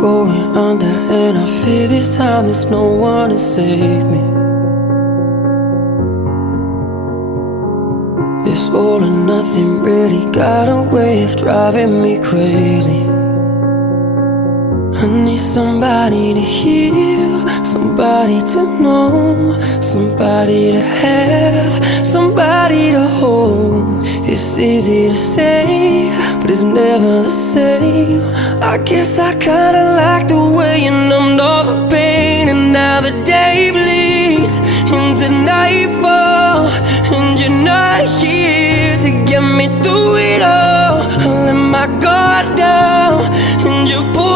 going under, and I fear this time there's no one to save me. This all or nothing really got a way of driving me crazy. I need somebody to heal, somebody to know, somebody to have, somebody to hold. It's easy to say, but it's never the same. I guess I kinda like the way you numbed all the pain, and now the day bleeds into nightfall, and you're not here to get me through it all. I let my guard down, and you pulled